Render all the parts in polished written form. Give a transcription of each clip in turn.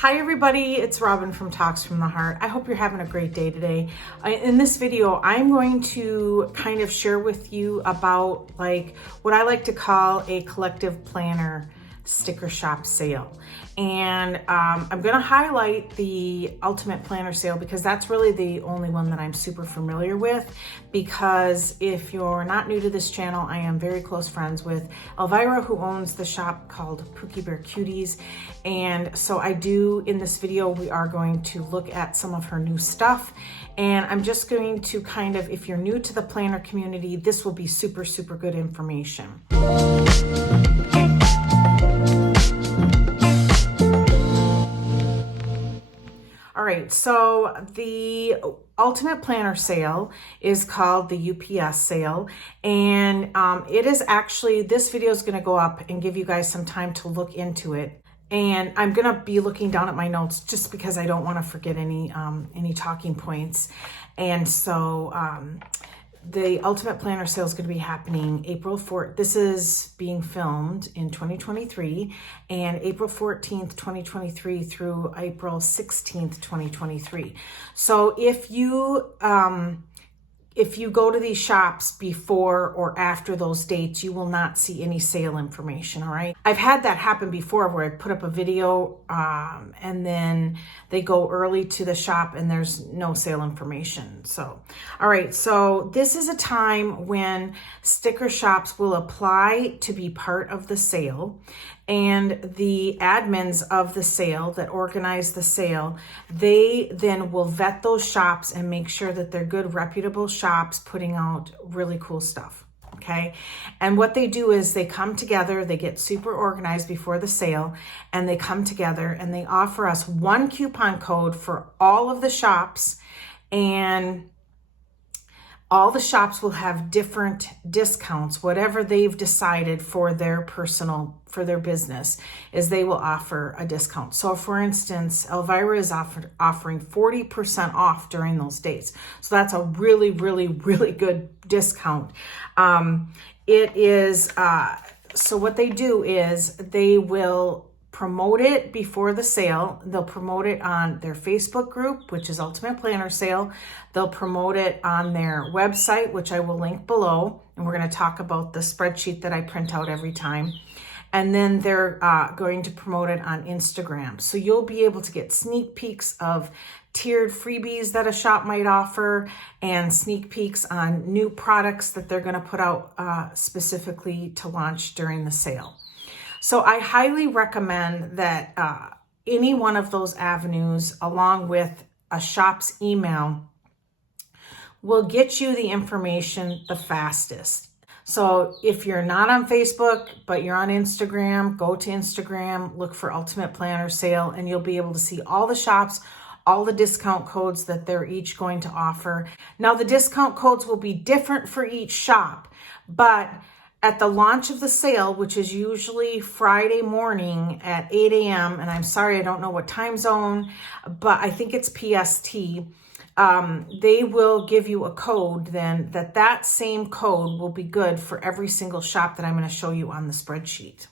Hi everybody, it's Robin from Talks from the Heart. I hope you're having a great day today. In this video, I'm going to kind of share with you about what I like to call a collective planner sticker shop sale. And I'm gonna highlight the Ultimate Planner sale because that's really the only one that I'm super familiar with, because if you're not new to this channel, I am very close friends with Elvira, who owns the shop called Pookie Bear Cuties. And so in this video, we are going to look at some of her new stuff. And I'm just going to kind of, if you're new to the planner community, this will be super, super good information. All right, so the Ultimate Planner sale is called the UPS sale, and it is actually, this video is going to go up and give you guys some time to look into it. And I'm going to be looking down at my notes just because I don't want to forget any talking points. And so the Ultimate Planner sale is going to be happening April 4th. This is being filmed in 2023, and April 14th, 2023 through April 16th, 2023. So if you go to these shops before or after those dates, you will not see any sale information, all right? I've had that happen before where I put up a video and then they go early to the shop and there's no sale information. So, all right, so this is a time when sticker shops will apply to be part of the sale, and the admins of the sale that organize the sale, they then will vet those shops and make sure that they're good, reputable shops putting out really cool stuff, okay? And what they do is they come together, they get super organized before the sale, and they come together and they offer us one coupon code for all of the shops, and all the shops will have different discounts. Whatever they've decided for their business is they will offer a discount. So for instance, Elvira is offering 40% off during those dates. So that's a really, really, really good discount. So what they do is they will promote it before the sale. They'll promote it on their Facebook group, which is Ultimate Planner Sale. They'll promote it on their website, which I will link below. And we're going to talk about the spreadsheet that I print out every time. And then they're going to promote it on Instagram. So you'll be able to get sneak peeks of tiered freebies that a shop might offer, and sneak peeks on new products that they're going to put out specifically to launch during the sale. So I highly recommend that any one of those avenues, along with a shop's email, will get you the information the fastest. So if you're not on Facebook, but you're on Instagram, go to Instagram, look for Ultimate Planner Sale, and you'll be able to see all the shops, all the discount codes that they're each going to offer. Now, the discount codes will be different for each shop, but at the launch of the sale, which is usually Friday morning at 8 a.m., and I'm sorry, I don't know what time zone, but I think it's PST, they will give you a code then that same code will be good for every single shop that I'm going to show you on the spreadsheet.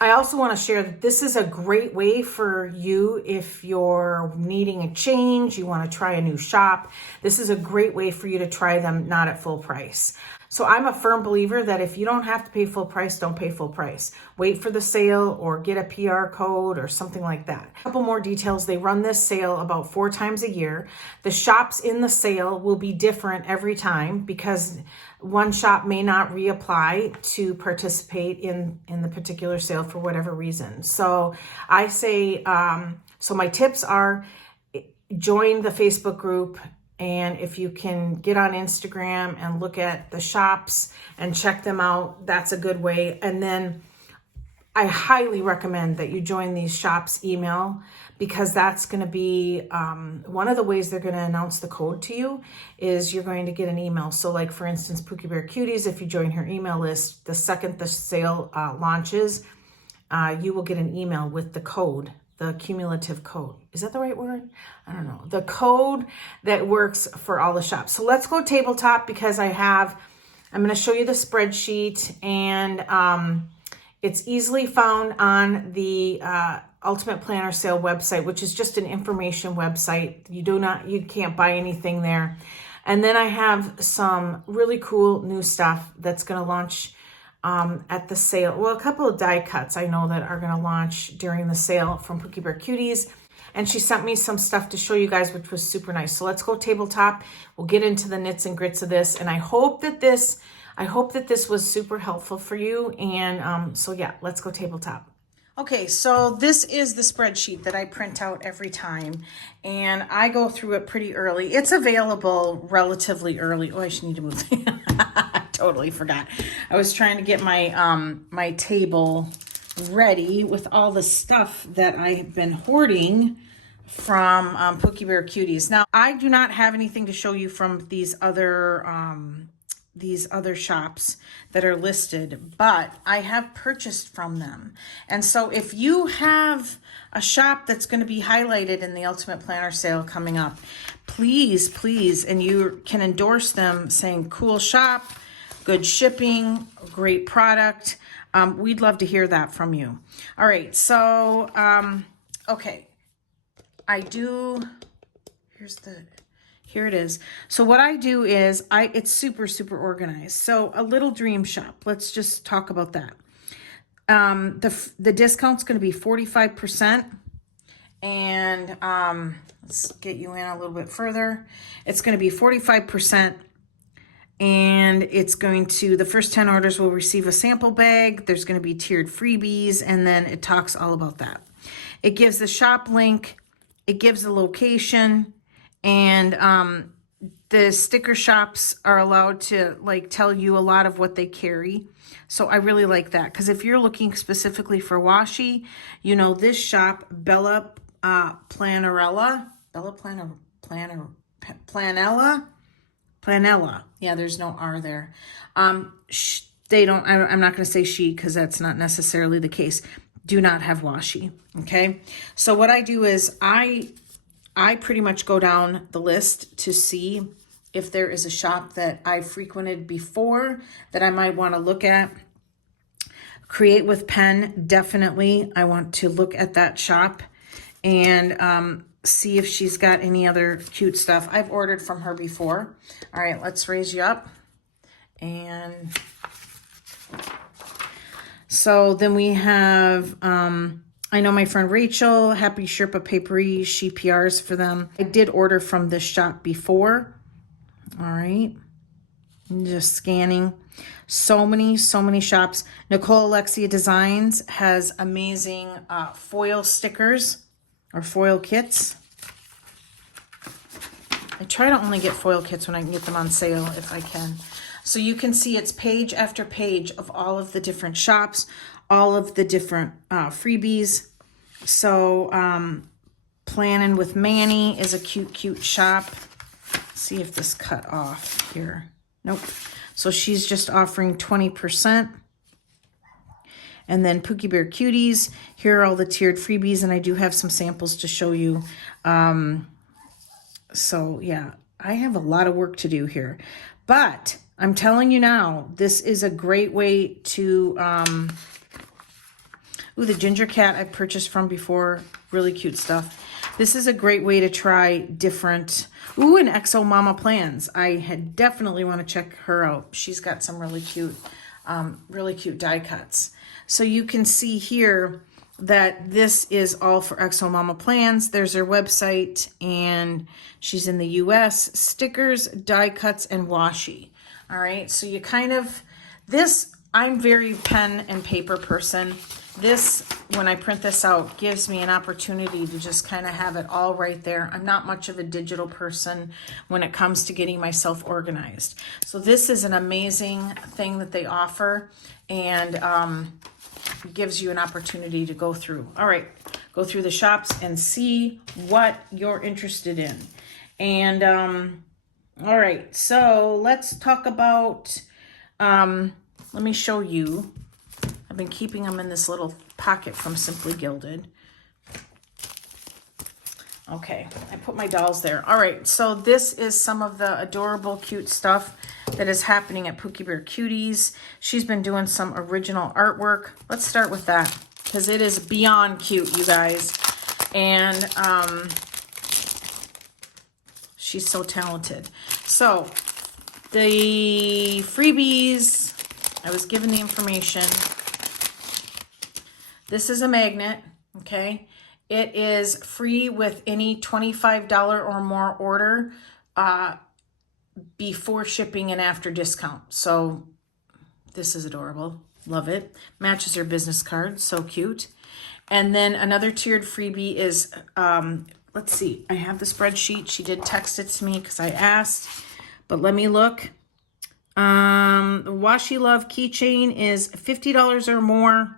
I also want to share that this is a great way for you if you're needing a change, you want to try a new shop. This is a great way for you to try them not at full price. So I'm a firm believer that if you don't have to pay full price, don't pay full price. Wait for the sale or get a PR code or something like that. A couple more details. They run this sale about 4 times a year. The shops in the sale will be different every time because one shop may not reapply to participate in the particular sale for whatever reason. So I say, so my tips are join the Facebook group. And if you can get on Instagram and look at the shops and check them out, that's a good way. And then I highly recommend that you join these shops' email, because that's going to be one of the ways they're going to announce the code to you is you're going to get an email. So like, for instance, Pookie Bear Cuties, if you join her email list, the second the sale launches, you will get an email with the code. The cumulative code. Is that the right word? I don't know. The code that works for all the shops. So let's go tabletop because I'm going to show you the spreadsheet, and it's easily found on the Ultimate Planner Sale website, which is just an information website. You can't buy anything there. And then I have some really cool new stuff that's going to launch at the sale. Well, a couple of die cuts I know that are going to launch during the sale from Pookie Bear Cuties. And she sent me some stuff to show you guys, which was super nice. So let's go tabletop. We'll get into the nits and grits of this. And I hope that this was super helpful for you. And so yeah, let's go tabletop. Okay, so this is the spreadsheet that I print out every time, and I go through it pretty early. It's available relatively early. Oh, I should need to move. I totally forgot. I was trying to get my my table ready with all the stuff that I have been hoarding from Pookie Bear Cuties. Now, I do not have anything to show you from these other shops that are listed, but I have purchased from them. And so if you have a shop that's going to be highlighted in the Ultimate Planner Sale coming up, please, and you can endorse them saying cool shop, good shipping, great product. We'd love to hear that from you. All right, so, okay, here it is. So what I do is it's super organized. So a little dream shop. Let's just talk about that. The discount's going to be 45%. And let's get you in a little bit further. It's going to be 45%. And it's going to, the first 10 orders will receive a sample bag. There's going to be tiered freebies. And then it talks all about that. It gives the shop link. It gives the location. And the sticker shops are allowed to like tell you a lot of what they carry. So I really like that, because if you're looking specifically for washi, you know, this shop, Bella Planella. Yeah, there's no R there. They don't, I'm not going to say she, because that's not necessarily the case. Do not have washi. Okay. So what I do is I pretty much go down the list to see if there is a shop that I frequented before that I might want to look at. Create with Pen, definitely. I want to look at that shop and see if she's got any other cute stuff. I've ordered from her before. All right, let's raise you up. And so then we have... I know my friend Rachel, Happy Sherpa Papery, she PRs for them. I did order from this shop before. All right. I'm just scanning. So many shops. Nicole Alexia Designs has amazing foil stickers or foil kits. I try to only get foil kits when I can get them on sale if I can. So you can see it's page after page of all of the different shops, all of the different freebies. So Planning with Manny is a cute shop. Let's see if this cut off here. Nope. So she's just offering 20%. And then Pookie Bear Cuties. Here are all the tiered freebies, and I do have some samples to show you. So yeah, I have a lot of work to do here. But I'm telling you now, this is a great way to... Ooh, the Ginger Cat I've purchased from before. Really cute stuff. This is a great way to try different... Ooh, and Exo Mama Plans. I had definitely want to check her out. She's got some really cute die cuts. So you can see here that this is all for Exo Mama Plans. There's her website, and she's in the US. Stickers, die cuts, and washi. All right, so you kind of... This, I'm very pen and paper person. This, when I print this out, gives me an opportunity to just kind of have it all right there. I'm not much of a digital person when it comes to getting myself organized. So this is an amazing thing that they offer, and gives you an opportunity to go through. All right, go through the shops and see what you're interested in. And all right, so let's talk about, let me show you. I've been keeping them in this little pocket from Simply Gilded. Okay, I put my dolls there. All right, so this is some of the adorable, cute stuff that is happening at Pookie Bear Cuties. She's been doing some original artwork. Let's start with that. because it is beyond cute, you guys. And she's so talented. So the freebies, I was given the information. This is a magnet, okay? It is free with any $25 or more order before shipping and after discount. So this is adorable. Love it. Matches her business card. So cute. And then another tiered freebie is, let's see. I have the spreadsheet. She did text it to me because I asked. But let me look. The Washi Love keychain is $50 or more.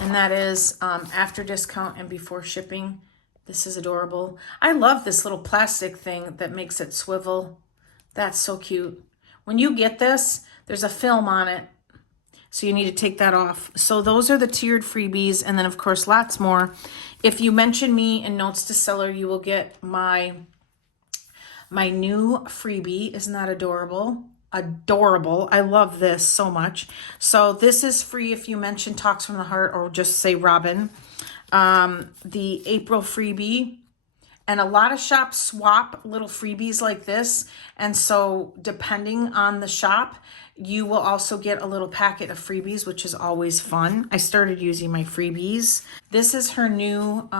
And that is after discount and before shipping. This is adorable. I love this little plastic thing that makes it swivel. That's so cute. When you get this, there's a film on it. So you need to take that off. So those are the tiered freebies. And then, of course, lots more. If you mention me in Notes to Seller, you will get my new freebie. Isn't that adorable? Adorable. I love this so much. So this is free if you mention Talks from the Heart or just say Robin. The April freebie, and a lot of shops swap little freebies like this. And so depending on the shop, you will also get a little packet of freebies, which is always fun. I started using my freebies. This is her new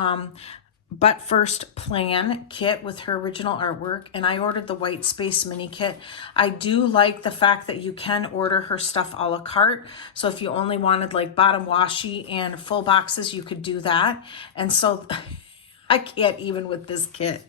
But First Plan kit with her original artwork, and I ordered the White Space mini kit. I do like the fact that you can order her stuff a la carte. So if you only wanted like bottom washi and full boxes, you could do that. And so I can't even with this kit.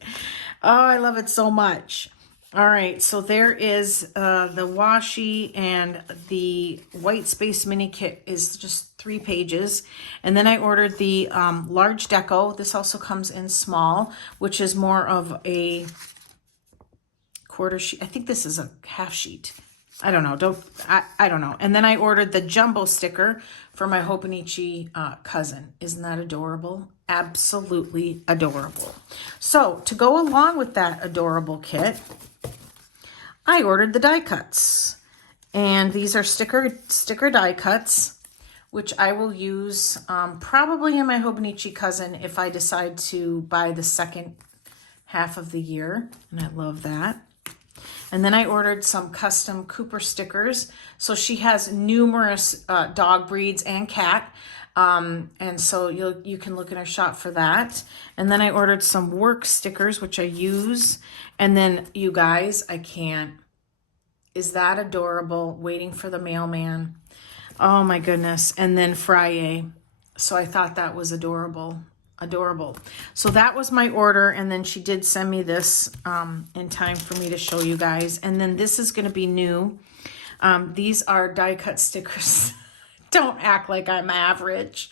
Oh, I love it so much. All right, so there is the washi, and the White Space mini kit is just 3 pages. And then I ordered the large deco. This also comes in small, which is more of a quarter sheet. I think this is a half sheet. I don't know. I don't know. And then I ordered the jumbo sticker for my Hobonichi cousin. Isn't that adorable? Absolutely adorable. So to go along with that adorable kit, I ordered the die cuts, and these are sticker die cuts, which I will use probably in my Hobonichi cousin if I decide to buy the second half of the year, and I love that. And then I ordered some custom Cooper stickers. So she has numerous dog breeds and cat. And so you can look in her shop for that. And then I ordered some work stickers, which I use. And then you guys, I can't. Is that adorable? Waiting for the mailman. Oh my goodness. And then Frye. So I thought that was adorable. Adorable. So that was my order. And then she did send me this in time for me to show you guys. And then this is going to be new. These are die cut stickers. Don't act like I'm average.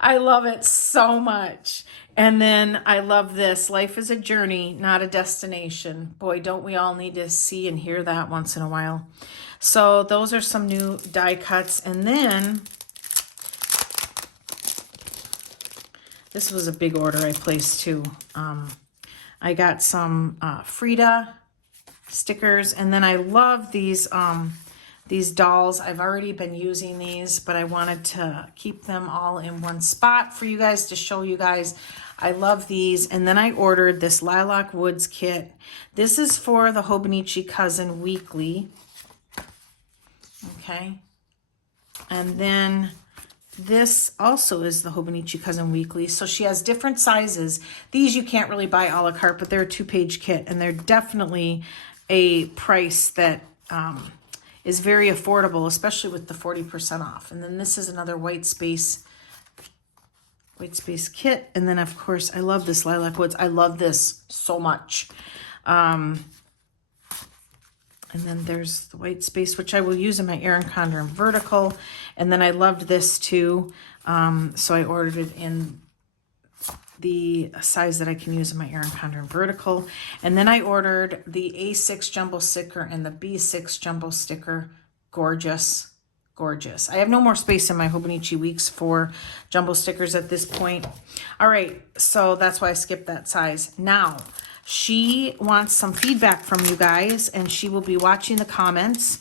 I love it so much. And then I love this. Life is a journey, not a destination. Boy, don't we all need to see and hear that once in a while. So those are some new die cuts. And then this was a big order I placed too. I got some Frida stickers. And then I love these dolls. I've already been using these, but I wanted to keep them all in one spot for you guys to show you guys. I love these. And then I ordered this Lilac Woods kit. This is for the Hobonichi Cousin Weekly. Okay. And then this also is the Hobonichi Cousin Weekly. So she has different sizes. These you can't really buy a la carte, but they're a 2-page kit, and they're definitely a price that is very affordable, especially with the 40% off. And then this is another White Space kit. And then, of course, I love this Lilac Woods. I love this so much. And then there's the White Space, which I will use in my Erin Condren Vertical. And then I loved this too. So I ordered it in the size that I can use in my Erin Condren Vertical. And then I ordered the A6 Jumbo Sticker and the B6 Jumbo Sticker. Gorgeous, gorgeous. I have no more space in my Hobonichi Weeks for jumbo stickers at this point. All right, so that's why I skipped that size. Now, she wants some feedback from you guys, and she will be watching the comments.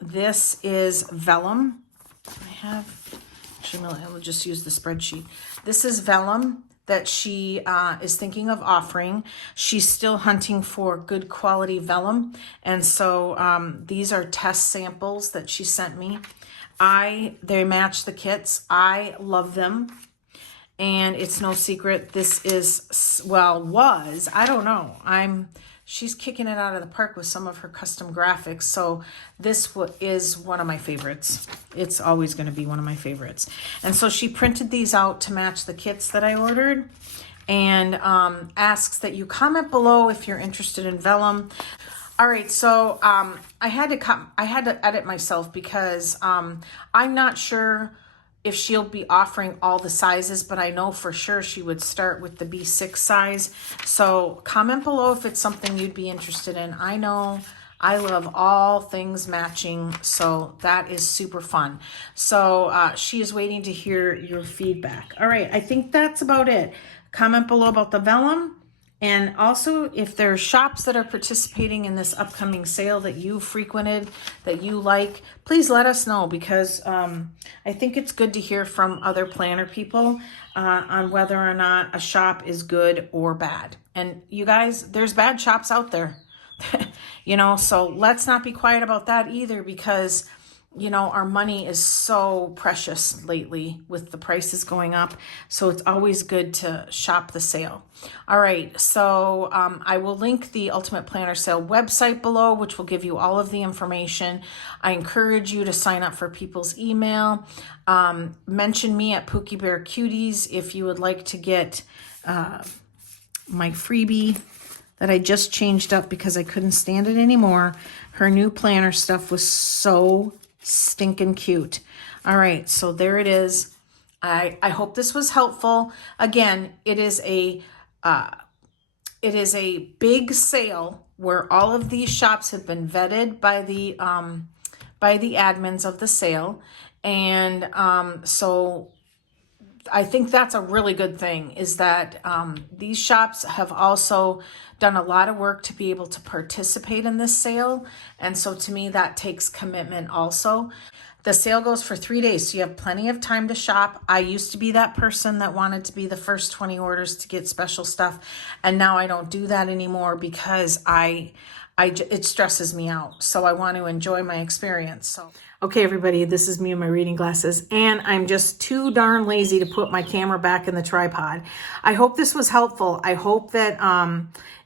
This is vellum. I have Actually, no, we'll just use the spreadsheet. This is vellum that she is thinking of offering. She's still hunting for good quality vellum. And so these are test samples that she sent me. They match the kits. I love them. And it's no secret, this is, well, was, I don't know. She's kicking it out of the park with some of her custom graphics. So this is one of my favorites. It's always going to be one of my favorites. And so she printed these out to match the kits that I ordered, and asks that you comment below if you're interested in vellum. All right, so I had to edit myself because I'm not sure if she'll be offering all the sizes, but I know for sure she would start with the B6 size. So comment below if it's something you'd be interested in. I know I love all things matching, so that is super fun. So she is waiting to hear your feedback. All right, I think that's about it. Comment below about the vellum. And also, if there are shops that are participating in this upcoming sale that you frequented, that you like, please let us know, because I think it's good to hear from other planner people on whether or not a shop is good or bad. And you guys, there's bad shops out there, you know, so let's not be quiet about that either, because you know, our money is so precious lately with the prices going up. So it's always good to shop the sale. All right. So I will link the Ultimate Planner Sale website below, which will give you all of the information. I encourage you to sign up for people's email. Mention me at Pookie Bear Cuties if you would like to get my freebie that I just changed up because I couldn't stand it anymore. Her new planner stuff was so stinking cute. All right, so there it is. I hope this was helpful. Again, it is a big sale where all of these shops have been vetted by the admins of the sale, and so I think that's a really good thing, is that these shops have also done a lot of work to be able to participate in this sale. And so to me, that takes commitment also. The sale goes for 3 days, so you have plenty of time to shop. I used to be that person that wanted to be the first 20 orders to get special stuff. And now I don't do that anymore because it stresses me out. So I want to enjoy my experience. So. Okay, everybody, this is me in my reading glasses, and I'm just too darn lazy to put my camera back in the tripod. I hope this was helpful. I hope that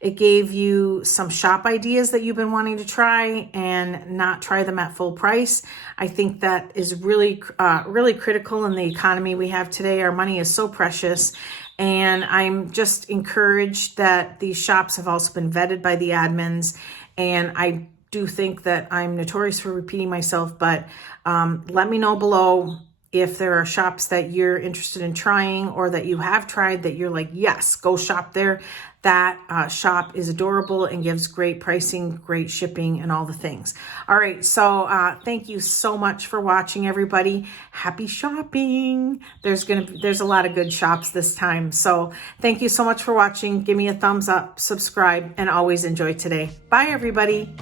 it gave you some shop ideas that you've been wanting to try and not try them at full price. I think that is really, really critical in the economy we have today. Our money is so precious. And I'm just encouraged that these shops have also been vetted by the admins. And I do think that I'm notorious for repeating myself, but let me know below if there are shops that you're interested in trying, or that you have tried that you're like, yes, go shop there. That shop is adorable and gives great pricing, great shipping, and all the things. All right, so thank you so much for watching, everybody. Happy shopping. There's a lot of good shops this time. So thank you so much for watching. Give me a thumbs up, subscribe, and always enjoy today. Bye, everybody.